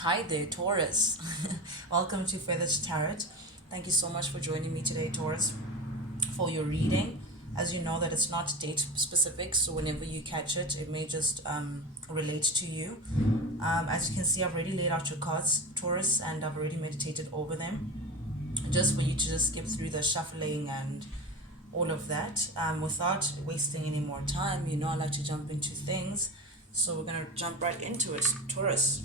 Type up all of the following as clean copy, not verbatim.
Hi there, Taurus. Welcome to Feathers Tarot. Thank you so much for joining me today, Taurus, for your reading. As you know, that it's not date specific, so whenever you catch it, it may just relate to you. As you can see, I've already laid out your cards, Taurus, and I've already meditated over them, just for you to just skip through the shuffling and all of that. Without wasting any more time, you know I like to jump into things, so we're gonna jump right into it, Taurus.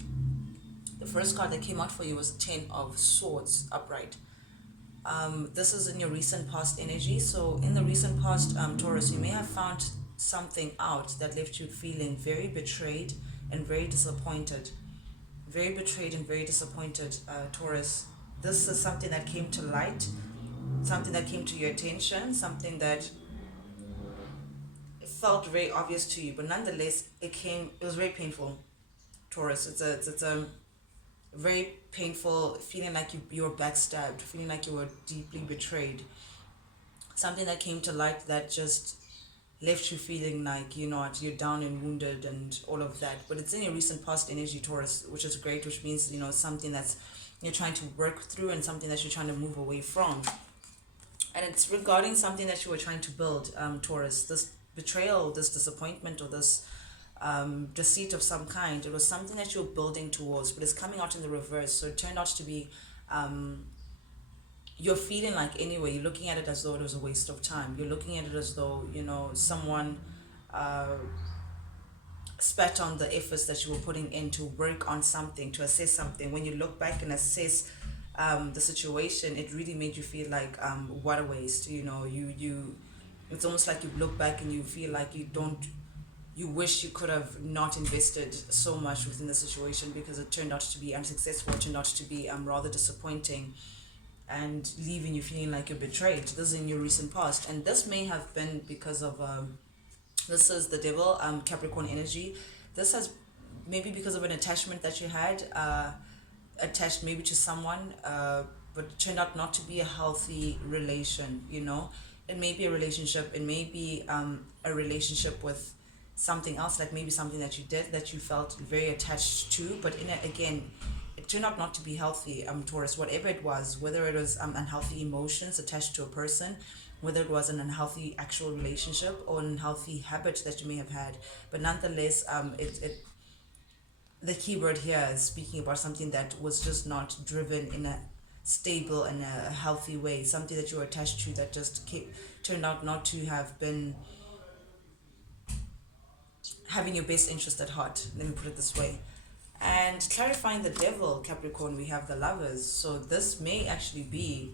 The first card that came out for you was Ten of Swords upright. This is in your recent past energy. So in the recent past, Taurus, you may have found something out that left you feeling very betrayed and very disappointed. Very betrayed and very disappointed, Taurus. This is something that came to light, something that came to your attention, something that felt very obvious to you, but nonetheless, it was very painful, Taurus. It's a very painful feeling like you were backstabbed, feeling like you were deeply betrayed. Something that came to light that just left you feeling like you're down and wounded and all of that. But it's in your recent past energy, Taurus, which is great, which means something that's you're trying to work through and something that you're trying to move away from. And it's regarding something that you were trying to build, Taurus. This betrayal, this disappointment, or this deceit of some kind. It was something that you're building towards, but it's coming out in the reverse. So it turned out to be, you're feeling like anyway, you're looking at it as though it was a waste of time. You're looking at it as though, someone uh, spat on the efforts that you were putting in to work on something, to assess something. When you look back and assess the situation, it really made you feel like what a waste. It's almost like you look back and you feel like you wish you could have not invested so much within the situation because it turned out to be unsuccessful, it turned out to be rather disappointing and leaving you feeling like you're betrayed. This is in your recent past, and this may have been because of this is the devil, Capricorn energy. This has maybe because of an attachment that you had, attached maybe to someone, but it turned out not to be a healthy relation. It may be a relationship, it may be a relationship with something else, like maybe something that you did that you felt very attached to, but in it again, it turned out not to be healthy, Taurus. Whatever it was, whether it was unhealthy emotions attached to a person, whether it was an unhealthy actual relationship or an unhealthy habit that you may have had, but nonetheless, the key word here is speaking about something that was just not driven in a stable and a healthy way, something that you were attached to that just turned out not to have been having your best interest at heart. Let me put it this way. And clarifying the devil, Capricorn, we have the lovers. So this may actually be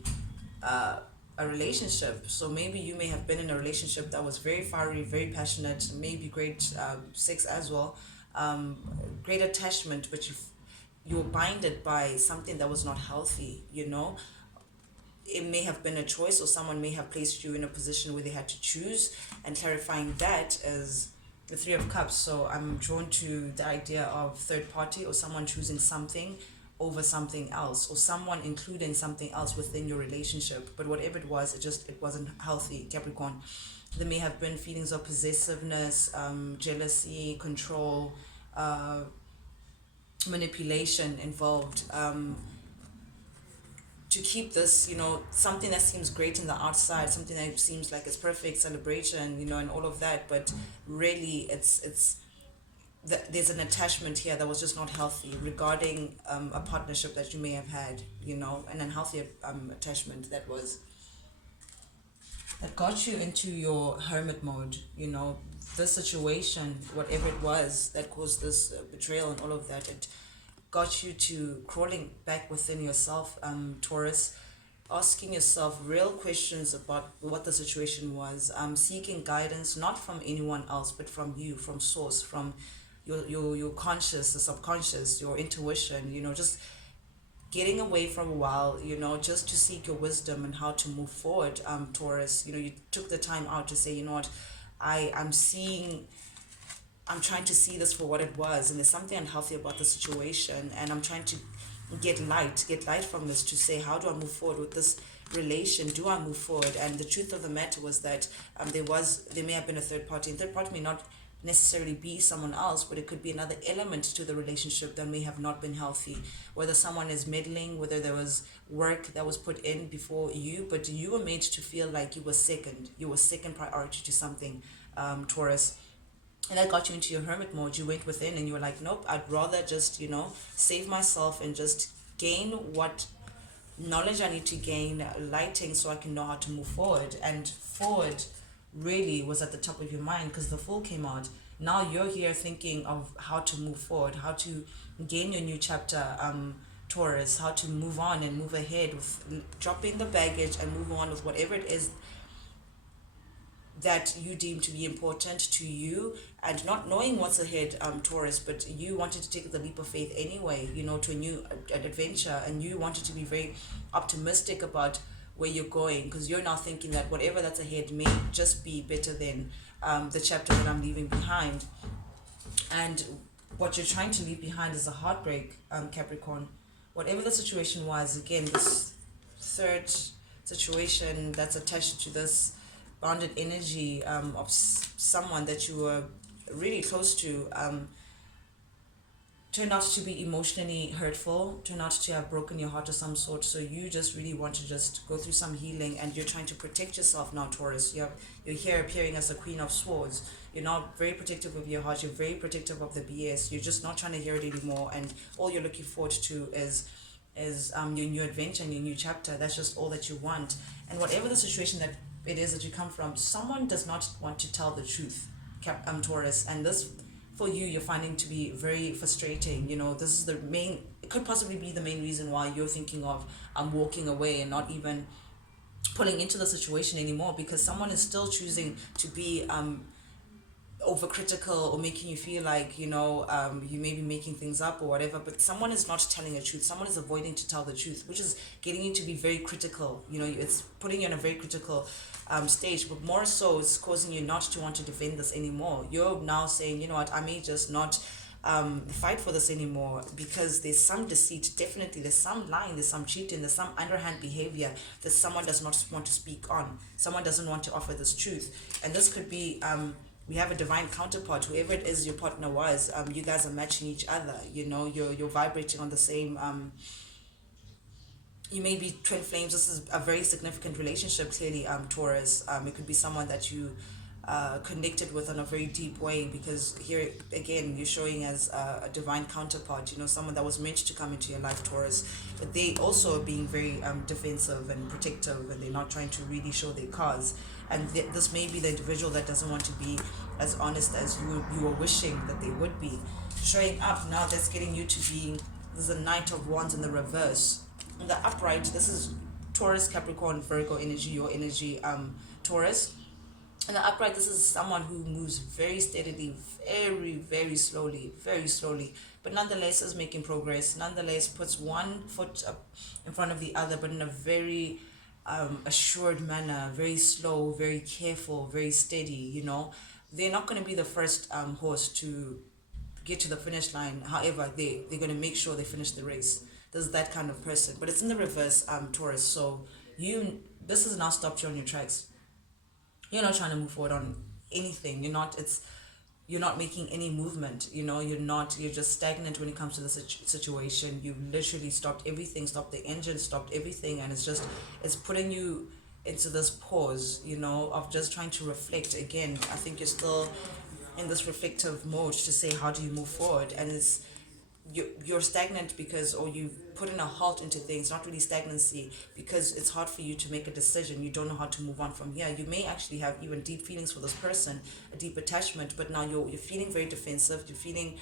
a relationship. So maybe you may have been in a relationship that was very fiery, very passionate, maybe great sex as well, great attachment, but you're binded by something that was not healthy. It may have been a choice, or someone may have placed you in a position where they had to choose, and clarifying that as the Three of Cups. So I'm drawn to the idea of third party, or someone choosing something over something else, or someone including something else within your relationship. But whatever it was, it wasn't healthy, Capricorn. There may have been feelings of possessiveness, jealousy, control, uh, manipulation involved, to keep this, something that seems great in the outside, something that seems like it's perfect celebration, and all of that, but really there's an attachment here that was just not healthy regarding a partnership that you may have had, an unhealthy attachment that got you into your hermit mode. This situation, whatever it was that caused this betrayal and all of that, it got you to crawling back within yourself, Taurus, asking yourself real questions about what the situation was, seeking guidance not from anyone else but from you, from source, from your conscious, the subconscious, your intuition, just getting away from a while, just to seek your wisdom and how to move forward, Taurus. You took the time out to say, you know what, I'm seeing, I'm trying to see this for what it was, and there's something unhealthy about the situation, and I'm trying to get light from this to say, how do I move forward with this relation? Do I move forward? And the truth of the matter was that there may have been a third party, and third party may not necessarily be someone else, but it could be another element to the relationship that may have not been healthy. Whether someone is meddling, whether there was work that was put in before you, but you were made to feel like you were second priority to something, Taurus. And that got you into your hermit mode. You went within and you were like, nope, I'd rather just, save myself and just gain what knowledge I need to gain, lighting, so I can know how to move forward. And forward really was at the top of your mind because the Fool came out. Now you're here thinking of how to move forward, how to gain your new chapter, Taurus, how to move on and move ahead with dropping the baggage and move on with whatever it is that you deem to be important to you, and not knowing what's ahead, Taurus, but you wanted to take the leap of faith anyway, to a new adventure, and you wanted to be very optimistic about where you're going, because you're now thinking that whatever that's ahead may just be better than the chapter that I'm leaving behind. And what you're trying to leave behind is a heartbreak, Capricorn. Whatever the situation was, again, this third situation that's attached to this bonded energy of someone that you were really close to, turned out to be emotionally hurtful, turned out to have broken your heart of some sort. So you just really want to just go through some healing, and you're trying to protect yourself now, Taurus. You're here appearing as the Queen of Swords. You're not very protective of your heart. You're very protective of the BS. You're just not trying to hear it anymore, and all you're looking forward to is your new adventure and your new chapter. That's just all that you want. And whatever the situation that it is that you come from, someone does not want to tell the truth, Taurus, and this for you you're finding to be very frustrating. This is it could possibly be the main reason why you're thinking of walking away and not even pulling into the situation anymore, because someone is still choosing to be overcritical or making you feel like you may be making things up or whatever, but someone is not telling the truth. Someone is avoiding to tell the truth, which is getting you to be very critical. It's putting you in a very critical stage, but more so it's causing you not to want to defend this anymore. You're now saying, you know what, I may just not fight for this anymore, because there's some deceit, definitely there's some lying, there's some cheating, there's some underhand behavior that someone does not want to speak on. Someone doesn't want to offer this truth, and this could be we have a divine counterpart, whoever it is your partner was. You guys are matching each other. You're vibrating on the same. You may be twin flames. This is a very significant relationship, clearly, Taurus. It could be someone that you connected with in a very deep way, because here again you're showing as a divine counterpart. Someone that was meant to come into your life, Taurus, but they also are being very defensive and protective, and they're not trying to really show their cause. And this may be the individual that doesn't want to be as honest as you were wishing that they would be. Showing up now, that's getting you to being, there's a Knight of Wands in the reverse. In the upright, this is Taurus, Capricorn, Virgo energy, your energy, Taurus. In the upright, this is someone who moves very steadily, very, very slowly, but nonetheless is making progress, nonetheless puts one foot up in front of the other, but in a very assured manner, very slow, very careful, very steady. They're not going to be the first horse to get to the finish line. However, they're going to make sure they finish the race. There's that kind of person, but it's in the reverse, Taurus. So this has now stopped you on your tracks. You're not trying to move forward on anything. You're not making any movement. You're just stagnant when it comes to the situation. You've literally stopped everything, stopped the engine, stopped everything, and it's putting you into this pause, of just trying to reflect again. I think you're still in this reflective mode to say, how do you move forward? And you're stagnant or you put in a halt into things, not really stagnancy, because it's hard for you to make a decision. You don't know how to move on from here. You may actually have even deep feelings for this person, a deep attachment, but now you're feeling very defensive. You're feeling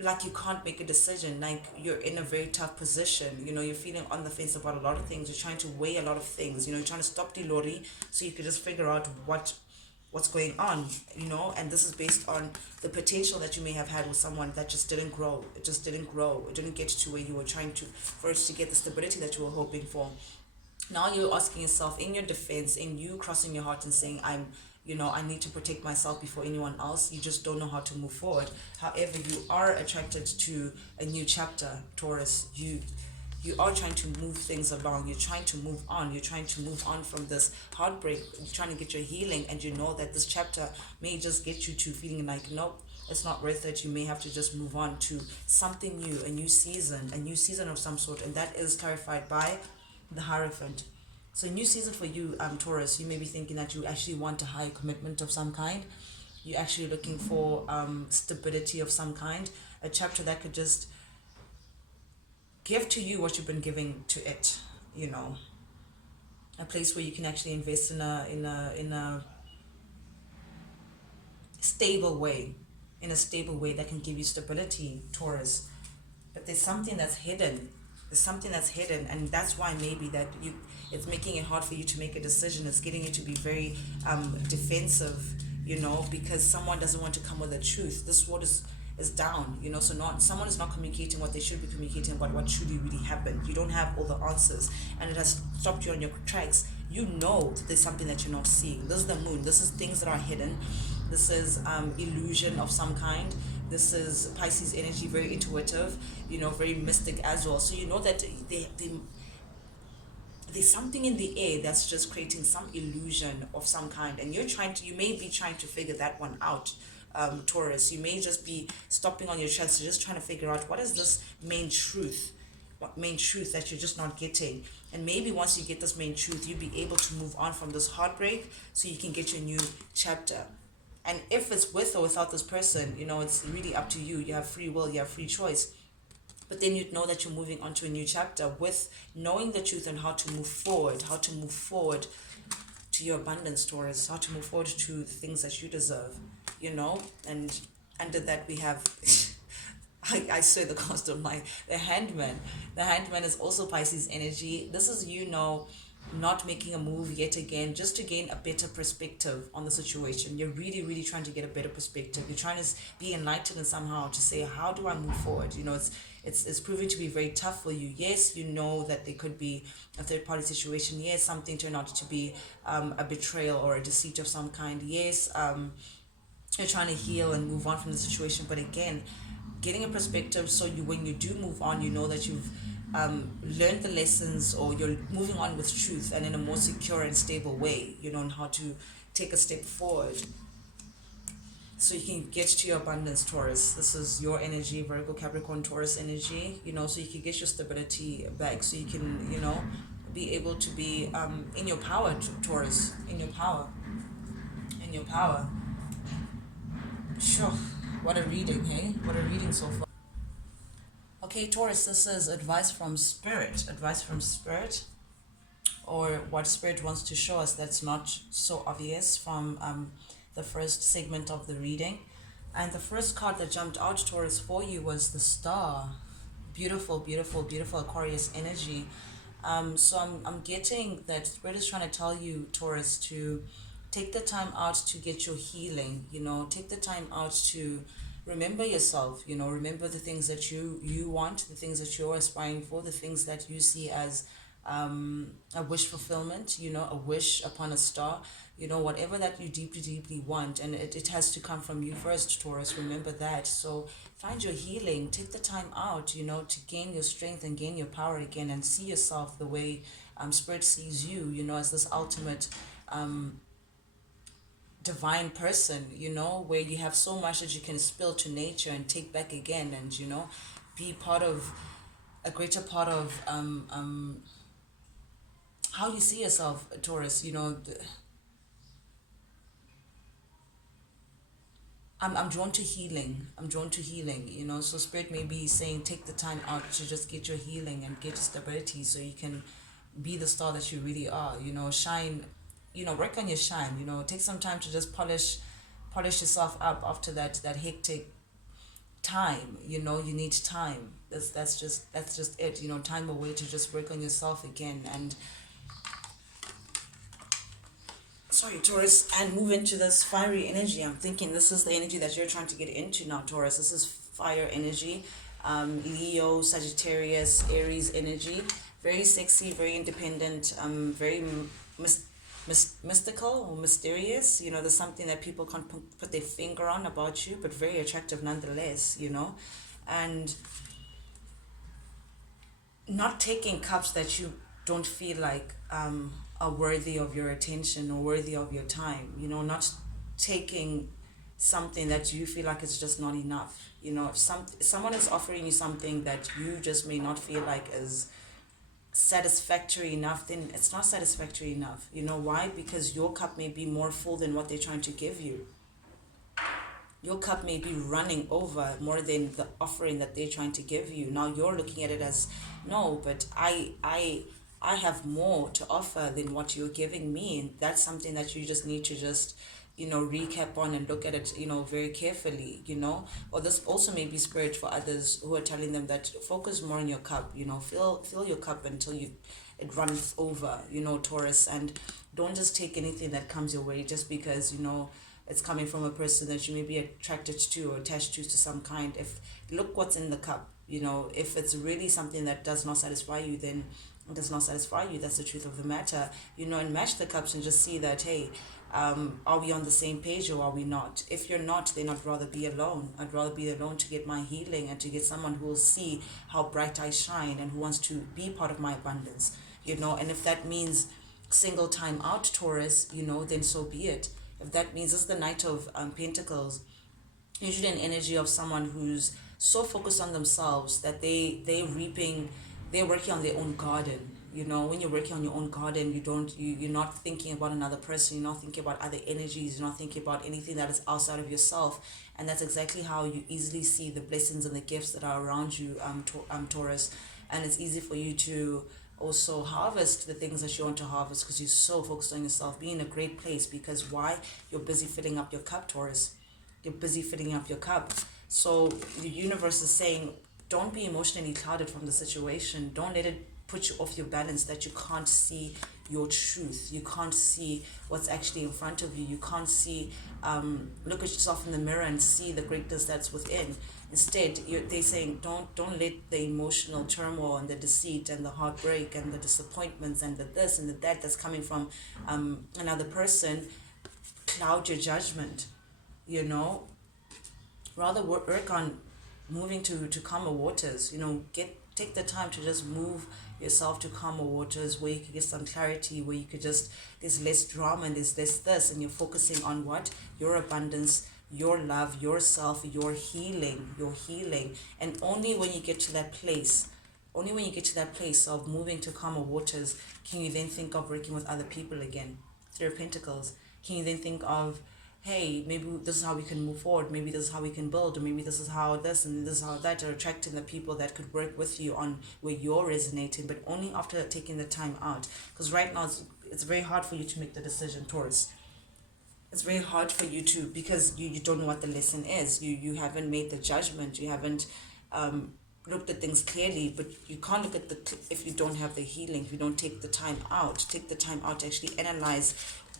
like you can't make a decision, like you're in a very tough position. You're feeling on the fence about a lot of things. You're trying to weigh a lot of things. You're trying to stop the lorry so you could just figure out what's going on, and this is based on the potential that you may have had with someone that just didn't grow. It just didn't grow. It didn't get to where you were trying to, for it to get the stability that you were hoping for. Now you're asking yourself, in your defense, in you crossing your heart and saying, I need to protect myself before anyone else. You just don't know how to move forward. However, you are attracted to a new chapter, Taurus. you are trying to move things along, you're trying to move on, you're trying to move on from this heartbreak, you're trying to get your healing, and you know that this chapter may just get you to feeling like, nope, it's not worth it. You may have to just move on to something new, a new season of some sort, and that is clarified by the Hierophant. So, new season for you, Taurus. You may be thinking that you actually want a high commitment of some kind. You're actually looking for stability of some kind. A chapter that could just give to you what you've been giving to it. You know, a place where you can actually invest in a stable way, in a stable way that can give you stability, Taurus. But there's something that's hidden. There's something that's hidden, and that's why maybe that you it's making it hard for you to make a decision. It's getting you to be very defensive, you know, because someone doesn't want to come with the truth. This world is down, you know, so not someone is not communicating what they should be communicating about what truly really happened. You don't have all the answers, and it has stopped you on your tracks. You know that there's something that you're not seeing. This is the moon. This is things that are hidden. This is illusion of some kind. This is Pisces energy, very intuitive, you know, very mystic as well. So you know that there's something in the air that's just creating some illusion of some kind, and you may be trying to figure that one out, Taurus. You may just be stopping on your tracks, just trying to figure out what is this main truth, what main truth that you're just not getting. And maybe once you get this main truth, you'll be able to move on from this heartbreak, so you can get your new chapter. And if it's with or without this person, you know, it's really up to you. You have free will, you have free choice. But then you'd know that you're moving on to a new chapter with knowing the truth and how to move forward, to your abundance, Taurus, how to move forward to the things that you deserve, you know. And under that we have I swear the cost of the handman. The handman is also Pisces energy. This is, you know, not making a move yet again, just to gain a better perspective on the situation. You're really, really trying to get a better perspective. You're trying to be enlightened and somehow to say, how do I move forward? You know, it's proving to be very tough for you. Yes, you know that there could be a third party situation. Yes, something turned out to be a betrayal or a deceit of some kind. Yes, you're trying to heal and move on from the situation, but again, getting a perspective, so you, when you do move on, you know that you've learned the lessons, or you're moving on with truth and in a more secure and stable way, you know, and how to take a step forward so you can get to your abundance, Taurus. This is your energy, Virgo, Capricorn, Taurus energy, you know, so you can get your stability back, so you can, you know, be able to be in your power, Taurus, in your power, in your power. Sure, what a reading, hey? What a reading so far. Okay, Taurus, this is advice from Spirit, or what Spirit wants to show us that's not so obvious from the first segment of the reading. And the first card that jumped out, Taurus, for you was the Star. Beautiful, beautiful, beautiful Aquarius energy. So I'm getting that Spirit is trying to tell you, Taurus, to take the time out to get your healing, you know, take the time out to remember yourself, you know, remember the things that you want, the things that you're aspiring for, the things that you see as a wish fulfillment, you know, a wish upon a star, you know, whatever that you deeply, deeply want. And it has to come from you first, Taurus, remember that. So find your healing, take the time out, you know, to gain your strength and gain your power again, and see yourself the way Spirit sees you, you know, as this ultimate divine person, you know, where you have so much that you can spill to nature and take back again, and, you know, be part of a greater part of how you see yourself, Taurus, you know. I'm drawn to healing. I'm drawn to healing, you know. So Spirit may be saying, take the time out to just get your healing and get your stability, so you can be the star that you really are, you know. Shine, you know, work on your shine, you know. Take some time to just polish yourself up after that hectic time, you know. You need time. That's just it, you know. Time away to just work on yourself again, and sorry, Taurus, and move into this fiery energy. I'm thinking this is the energy that you're trying to get into now, Taurus. This is fire energy, Leo, Sagittarius, Aries energy. Very sexy, very independent, very mystical or mysterious. You know, there's something that people can't put their finger on about you, but very attractive nonetheless, you know. And not taking cups that you don't feel like are worthy of your attention or worthy of your time, you know, not taking something that you feel like it's just not enough. You know, if someone is offering you something that you just may not feel like is satisfactory enough, then it's not satisfactory enough. You know why? Because your cup may be more full than what they're trying to give you. Your cup may be running over more than the offering that they're trying to give you. Now you're looking at it as, no, but I have more to offer than what you're giving me. And that's something that you just need to just, you know, recap on and look at it, you know, very carefully, you know. Or this also may be spirit for others who are telling them that focus more on your cup, you know, fill your cup until you it runs over, you know, Taurus. And don't just take anything that comes your way just because, you know, it's coming from a person that you may be attracted to or attached to some kind. If look what's in the cup, you know, if it's really something that does not satisfy you, then it does not satisfy you. That's the truth of the matter, you know. And match the cups and just see that, hey, are we on the same page or are we not? If you're not, then I'd rather be alone. I'd rather be alone to get my healing and to get someone who will see how bright I shine and who wants to be part of my abundance, you know. And if that means single time out, Taurus, you know, then so be it. If that means, this is the Knight of Pentacles, usually an energy of someone who's so focused on themselves that they're working on their own garden. You know, when you're working on your own garden, you're not thinking about another person, you're not thinking about other energies, you're not thinking about anything that is outside of yourself. And that's exactly how you easily see the blessings and the gifts that are around you, Taurus. And it's easy for you to also harvest the things that you want to harvest because you're so focused on yourself. Be in a great place because why? You're busy filling up your cup, Taurus. You're busy filling up your cup. So the universe is saying, don't be emotionally clouded from the situation. Don't let it put you off your balance that you can't see your truth. You can't see what's actually in front of you. You can't see, look at yourself in the mirror and see the greatness that's within. Instead, they're saying, don't let the emotional turmoil and the deceit and the heartbreak and the disappointments and the this and the that that's coming from another person cloud your judgment, you know. Rather work on moving to calmer waters, you know. Take the time to just move yourself to calmer waters where you could get some clarity, where you could just, there's less drama and there's less this, and you're focusing on what? Your abundance, your love, yourself, your healing. And only when you get to that place, only when you get to that place of moving to calmer waters, can you then think of working with other people again. Three of Pentacles. Can you then think of, hey, maybe this is how we can move forward, maybe this is how we can build, or maybe this is how this and this is how that, are attracting the people that could work with you on where you're resonating, but only after taking the time out. Because right now it's very hard for you to make the decision, Taurus. It's very hard for you to, because you don't know what the lesson is. You haven't made the judgment, you haven't looked at things clearly. But you can't look at if you don't have the healing, if you don't take the time out to actually analyze,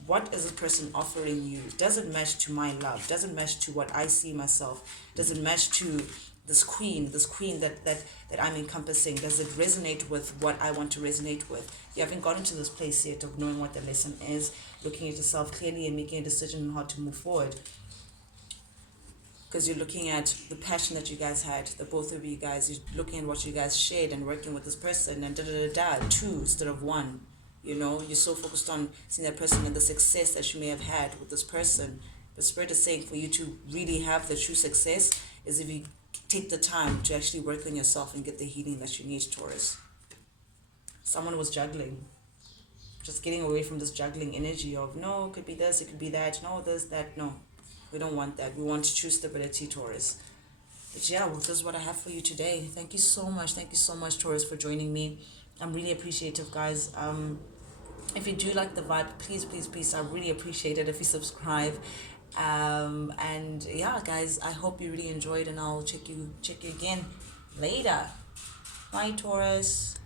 what is this person offering you? Does it match to my love? Does it match to what I see myself? Does it match to this queen that I'm encompassing? Does it resonate with what I want to resonate with? You haven't gotten to this place yet of knowing what the lesson is, looking at yourself clearly and making a decision on how to move forward. Because you're looking at the passion that you guys had, the both of you guys, you're looking at what you guys shared and working with this person, and two instead of one. You know, you're so focused on seeing that person and the success that you may have had with this person. But Spirit is saying for you to really have the true success is if you take the time to actually work on yourself and get the healing that you need, Taurus. Someone was juggling. Just getting away from this juggling energy of, no, it could be this, it could be that, no, this, that, no. We don't want that. We want true stability, Taurus. But yeah, well, this is what I have for you today. Thank you so much. Thank you so much, Taurus, for joining me. I'm really appreciative, guys. If you do like the vibe, please, I really appreciate it if you subscribe. And yeah, guys, I hope you really enjoyed, and I'll check you again later. Bye, Taurus.